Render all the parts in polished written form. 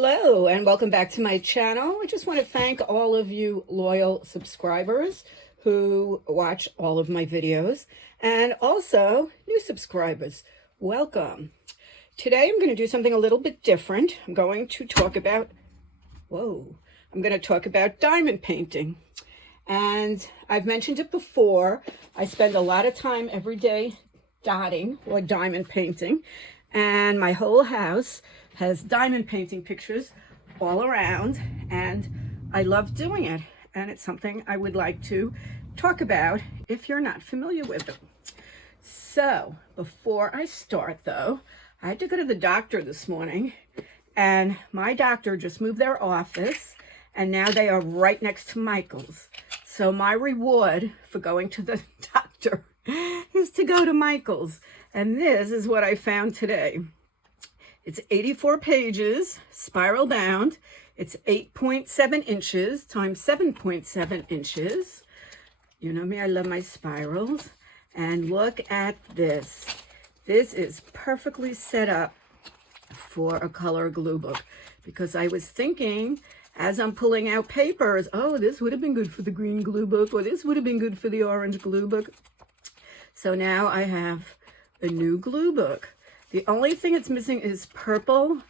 Hello and welcome back to my channel. I just want to thank all of you loyal subscribers who watch all of my videos and also new subscribers. Welcome. Today I'm going to do something a little bit different. I'm going to talk about diamond painting. And I've mentioned it before. I spend a lot of time every day dotting or diamond painting, and my whole house has diamond painting pictures all around, and I love doing it. And it's something I would like to talk about if you're not familiar with it. So before I start though, I had to go to the doctor this morning, and my doctor just moved their office and now they are right next to Michael's. So my reward for going to the doctor is to go to Michael's. And this is what I found today. It's 84 pages, spiral bound. It's 8.7 inches times 7.7 inches. You know me, I love my spirals. And look at this. This is perfectly set up for a color glue book, because I was thinking as I'm pulling out papers, oh, this would have been good for the green glue book, or this would have been good for the orange glue book. So now I have a new glue book. The only thing it's missing is purple,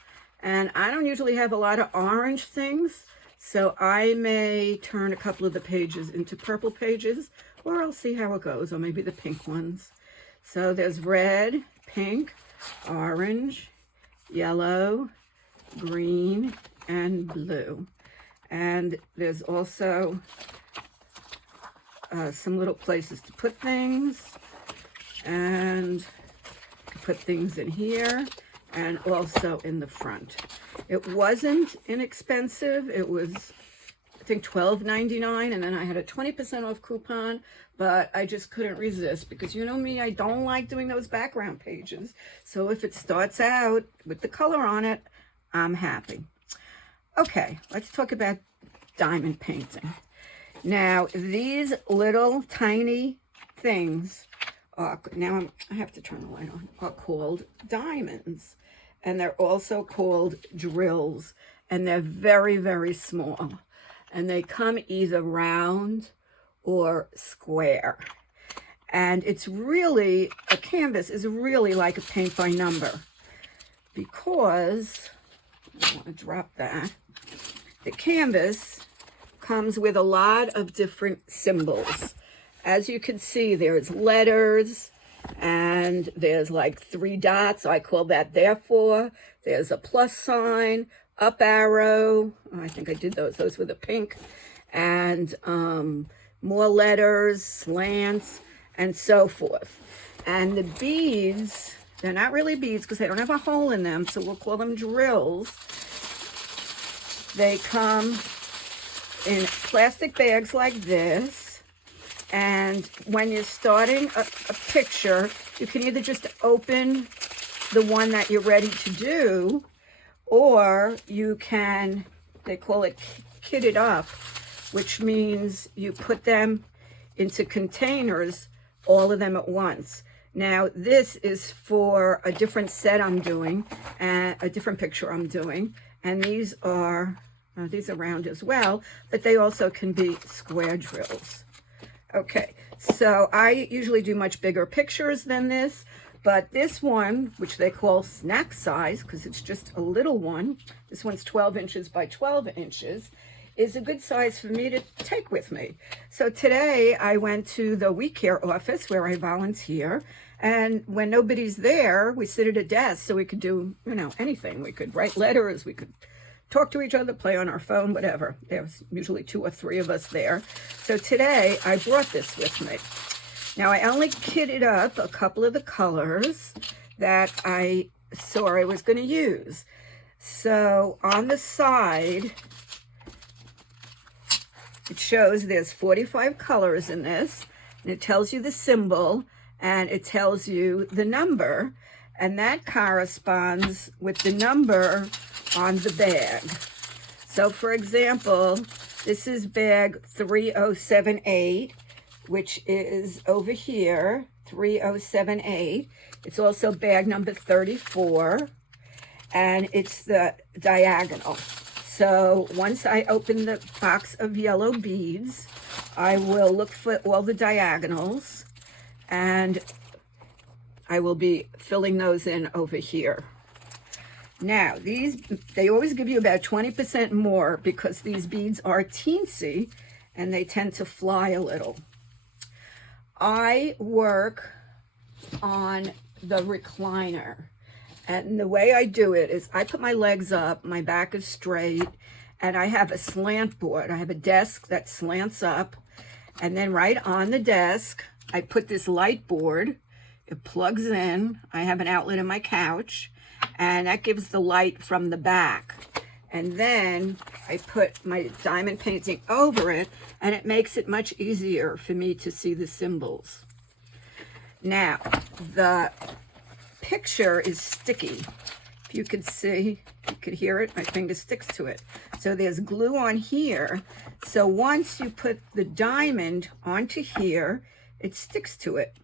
and I don't usually have a lot of orange things, so I may turn a couple of the pages into purple pages, or I'll see how it goes, or maybe the pink ones. So there's red, pink, orange, yellow, green, and blue. And there's also some little places to put things, and put things in here and also in the front. It wasn't inexpensive. It was, I think, $12.99, and then I had a 20% off coupon, but I just couldn't resist, because you know me, I don't like doing those background pages. So if it starts out with the color on it, I'm happy. Okay, let's talk about diamond painting. Now, these little tiny things are, I have to turn the light on, are called diamonds. And they're also called drills. And they're very, very small. And they come either round or square. And it's really, a canvas is really like a paint by number, because, I want to drop that, the canvas comes with a lot of different symbols. As you can see, there's letters, and there's like 3 dots. I call that therefore. There's a plus sign, up arrow. I think I did those. Those were the pink. And more letters, slants, and so forth. And the beads, they're not really beads because they don't have a hole in them, so we'll call them drills. They come in plastic bags like this. And when you're starting a picture, you can either just open the one that you're ready to do, or you can, they call it kitted up, which means you put them into containers, all of them at once. Now, this is for a different set I'm doing, and a different picture I'm doing, and these are round as well, but they also can be square drills. Okay, so I usually do much bigger pictures than this, but this one, which they call snack size, because it's just a little one, this one's 12 inches by 12 inches, is a good size for me to take with me. So today I went to the We Care office where I volunteer, and when nobody's there, we sit at a desk so we could do, you know, anything. We could write letters, we could talk to each other, play on our phone, whatever. There's usually 2 or 3 of us there. So today I brought this with me. Now I only kitted up a couple of the colors that I saw I was going to use. So on the side, it shows there's 45 colors in this, and it tells you the symbol, and it tells you the number, and that corresponds with the number on the bag. So for example, this is bag 3078, which is over here, 3078. It's also bag number 34. and it's the diagonal. So once I open the box of yellow beads, I will look for all the diagonals, and I will be filling those in over here. Now, these, they always give you about 20% more because these beads are teensy and they tend to fly a little. I work on the recliner, and the way I do it is I put my legs up, my back is straight, and I have a slant board. I have a desk that slants up, and then right on the desk, I put this light board. It plugs in. I have an outlet in my couch, and that gives the light from the back. And then I put my diamond painting over it, and it makes it much easier for me to see the symbols. Now, the picture is sticky. If you could see, you could hear it, my finger sticks to it. So there's glue on here. So once you put the diamond onto here, it sticks to it.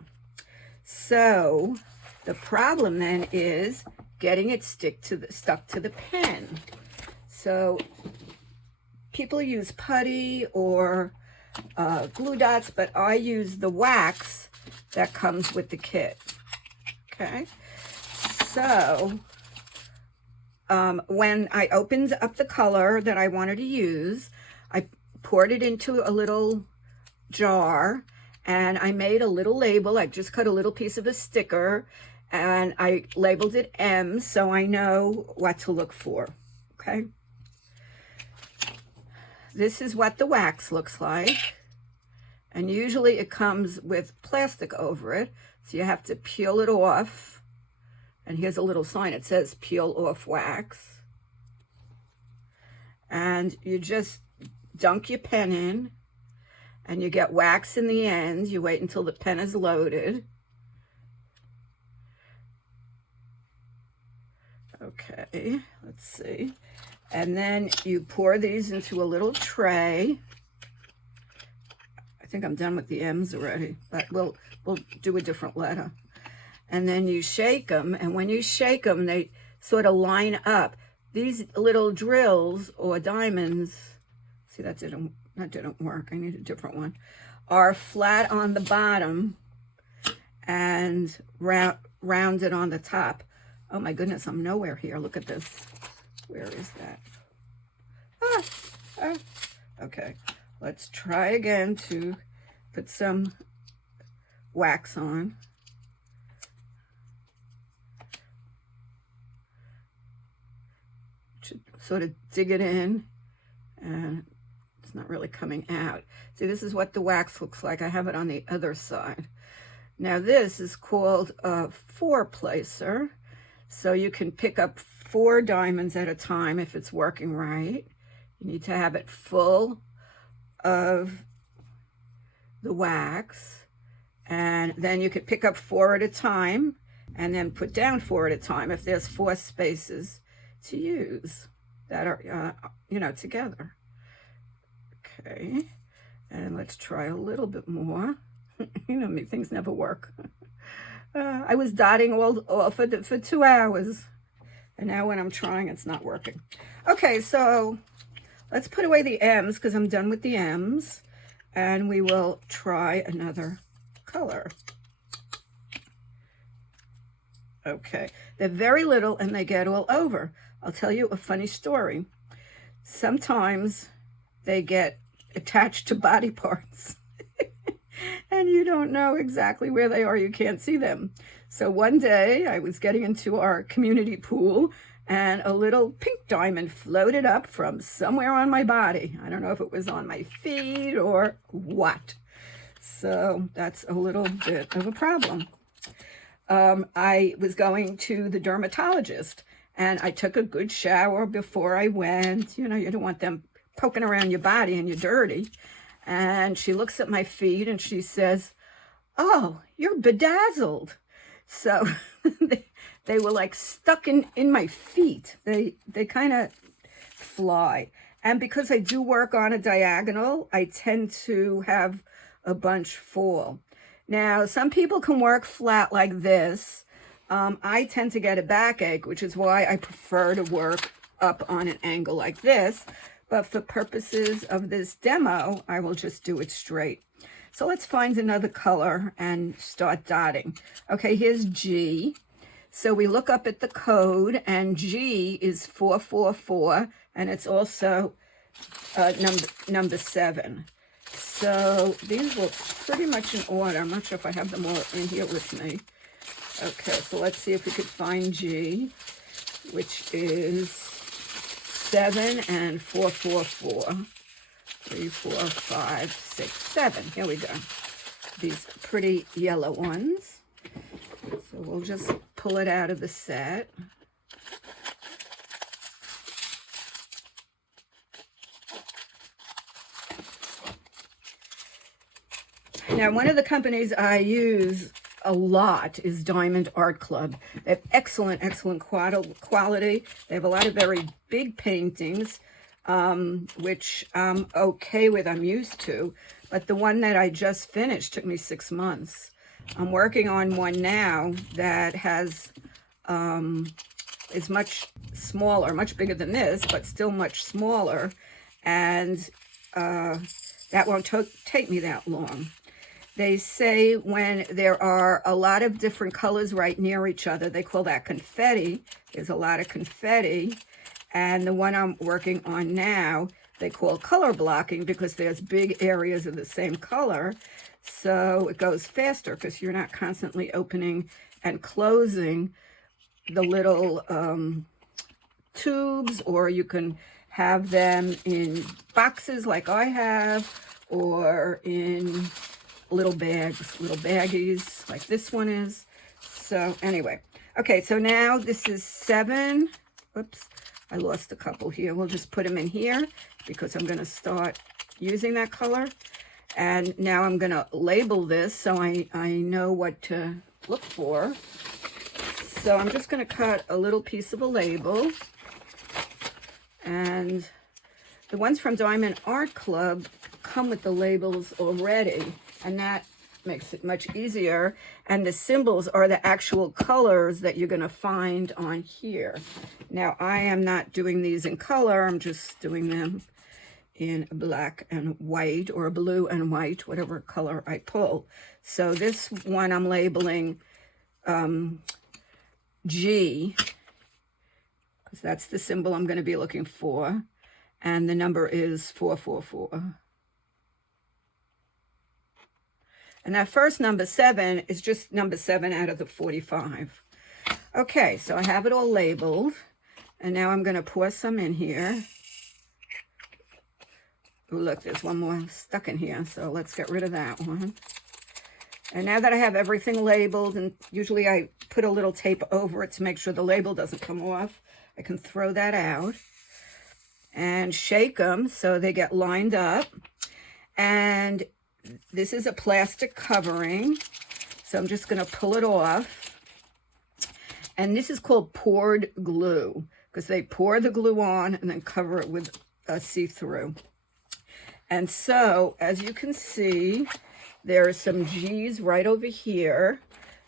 So the problem then is getting it stuck to the pen. So people use putty or glue dots, but I use the wax that comes with the kit. Okay, so when I opened up the color that I wanted to use, I poured it into a little jar, and I made a little label. I just cut a little piece of a sticker, and I labeled it M so I know what to look for. Okay, this is what the wax looks like, and usually it comes with plastic over it, so you have to peel it off. And here's a little sign, it says peel off wax. And you just dunk your pen in, and you get wax in the end. You wait until the pen is loaded. Okay, let's see. And then you pour these into a little tray. I think I'm done with the M's already, but we'll do a different letter. And then you shake them, and when you shake them, they sort of line up. These little drills or diamonds, see, that didn't work. I need a different one. Are flat on the bottom and rounded on the top. Oh my goodness, I'm nowhere here. Look at this. Where is that? Okay, let's try again to put some wax on. Sort of dig it in, and it's not really coming out. See, this is what the wax looks like. I have it on the other side. Now this is called a 4-placer, so you can pick up 4 diamonds at a time if it's working right. You need to have it full of the wax, and then you could pick up 4 at a time and then put down 4 at a time if there's 4 spaces to use that are, together. Okay, and let's try a little bit more. You know me, things never work. I was dotting all for 2 hours, and now when I'm trying, it's not working. Okay, so let's put away the M's because I'm done with the M's, and we will try another color. Okay, they're very little and they get all over. I'll tell you a funny story. Sometimes they get attached to body parts and you don't know exactly where they are. You can't see them. So one day I was getting into our community pool, and a little pink diamond floated up from somewhere on my body. I don't know if it was on my feet or what. So that's a little bit of a problem. I was going to the dermatologist, and I took a good shower before I went. You know, you don't want them poking around your body and you're dirty. And she looks at my feet and she says, "Oh, you're bedazzled." So they were like stuck in my feet. They kind of fly. And because I do work on a diagonal, I tend to have a bunch fall. Now, some people can work flat like this, I tend to get a backache, which is why I prefer to work up on an angle like this. But for purposes of this demo, I will just do it straight. So let's find another color and start dotting. Okay, here's G. So we look up at the code, and G is 444, and it's also number 7. So these look pretty much in order. I'm not sure if I have them all in here with me. Okay, so let's see if we could find G, which is 7 and 444. 3, 4, 5, 6, 7. Here we go. These pretty yellow ones. So we'll just pull it out of the set. Now, one of the companies I use a lot is Diamond Art Club. They have excellent, excellent quality. They have a lot of very big paintings, which I'm okay with, I'm used to. But the one that I just finished took me 6 months. I'm working on one now that has, is much smaller, much bigger than this, but still much smaller. And that won't take me that long. They say when there are a lot of different colors right near each other, they call that confetti. There's a lot of confetti. And the one I'm working on now, they call color blocking because there's big areas of the same color. So it goes faster because you're not constantly opening and closing the little tubes, or you can have them in boxes like I have, or in little bags, little baggies like this one is. So anyway, okay, so now this is 7. Whoops, I lost a couple here. We'll just put them in here because I'm going to start using that color. And now I'm going to label this so I know what to look for. So I'm just going to cut a little piece of a label. And the ones from Diamond Art Club come with the labels already, and that makes it much easier. And the symbols are the actual colors that you're going to find on here. Now, I am not doing these in color. I'm just doing them in black and white, or blue and white, whatever color I pull. So this one I'm labeling G, because that's the symbol I'm going to be looking for. And the number is 444. And that first number 7 is just number 7 out of the 45. Okay, so I have it all labeled. And now I'm going to pour some in here. Oh, look, there's one more stuck in here. So let's get rid of that one. And now that I have everything labeled, and usually I put a little tape over it to make sure the label doesn't come off, I can throw that out and shake them so they get lined up. And this is a plastic covering, so I'm just going to pull it off. And this is called poured glue, because they pour the glue on and then cover it with a see-through. And so, as you can see, there are some G's right over here.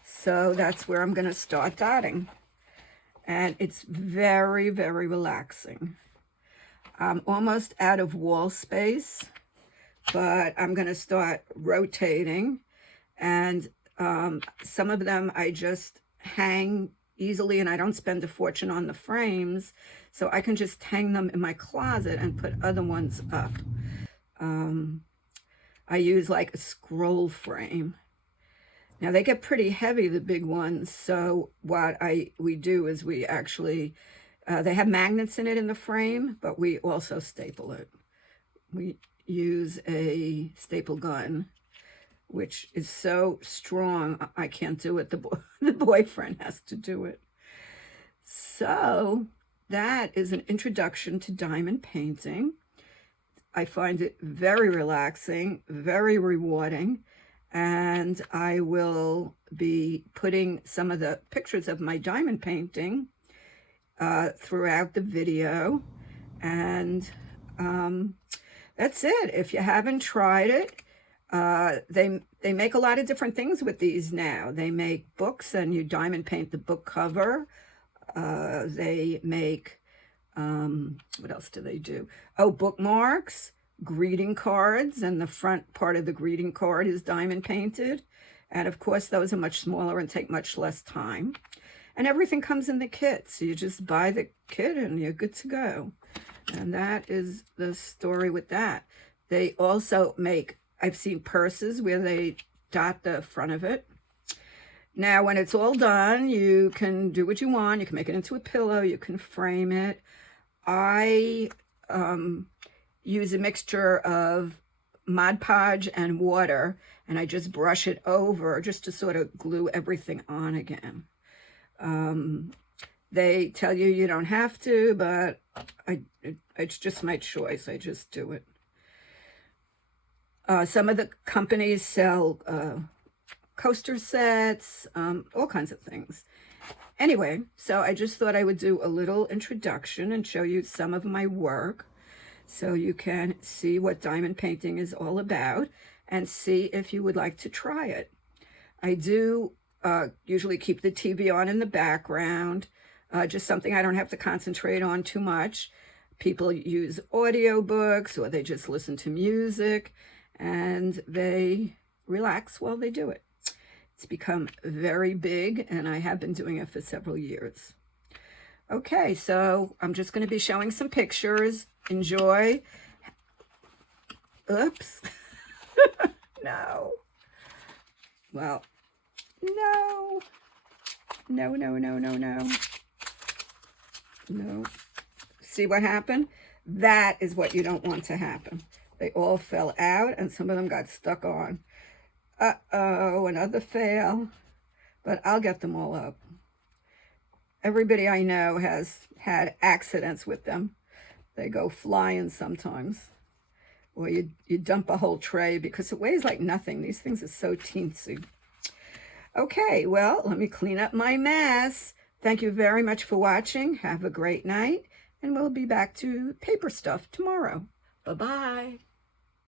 So that's where I'm going to start dotting. And it's very, very relaxing. I'm almost out of wall space, but I'm going to start rotating. And some of them I just hang easily, and I don't spend a fortune on the frames. So I can just hang them in my closet and put other ones up. I use like a scroll frame. Now they get pretty heavy, the big ones. So what we do is we actually, they have magnets in it in the frame, but we also staple it. We use a staple gun, which is so strong, I can't do it. The boyfriend has to do it. So that is an introduction to diamond painting. I find it very relaxing, very rewarding, and I will be putting some of the pictures of my diamond painting throughout the video. And that's it. If you haven't tried it, They make a lot of different things with these now. They make books and you diamond paint the book cover. They make, what else do they do? Oh, bookmarks, greeting cards, and the front part of the greeting card is diamond painted. And of course, those are much smaller and take much less time. And everything comes in the kit. So you just buy the kit and you're good to go. And that is the story with that. They also make, I've seen purses where they dot the front of it. Now, when it's all done, you can do what you want. You can make it into a pillow. You can frame it. I use a mixture of Mod Podge and water, and I just brush it over just to sort of glue everything on again. They tell you you don't have to, but it's just my choice. I just do it. Some of the companies sell coaster sets, all kinds of things. Anyway, so I just thought I would do a little introduction and show you some of my work so you can see what diamond painting is all about and see if you would like to try it. I do usually keep the TV on in the background, just something I don't have to concentrate on too much. People use audiobooks or they just listen to music and they relax while they do it. It's become very big and I have been doing it for several years. Okay, so I'm just going to be showing some pictures. Enjoy. Oops. No. Well, no. No, no, no, no, no. No. See what happened? That is what you don't want to happen. They all fell out and some of them got stuck on. Uh-oh, another fail. But I'll get them all up. Everybody I know has had accidents with them. They go flying sometimes. Or you dump a whole tray because it weighs like nothing. These things are so teensy. Okay, well, let me clean up my mess. Thank you very much for watching. Have a great night. And we'll be back to paper stuff tomorrow. Bye-bye.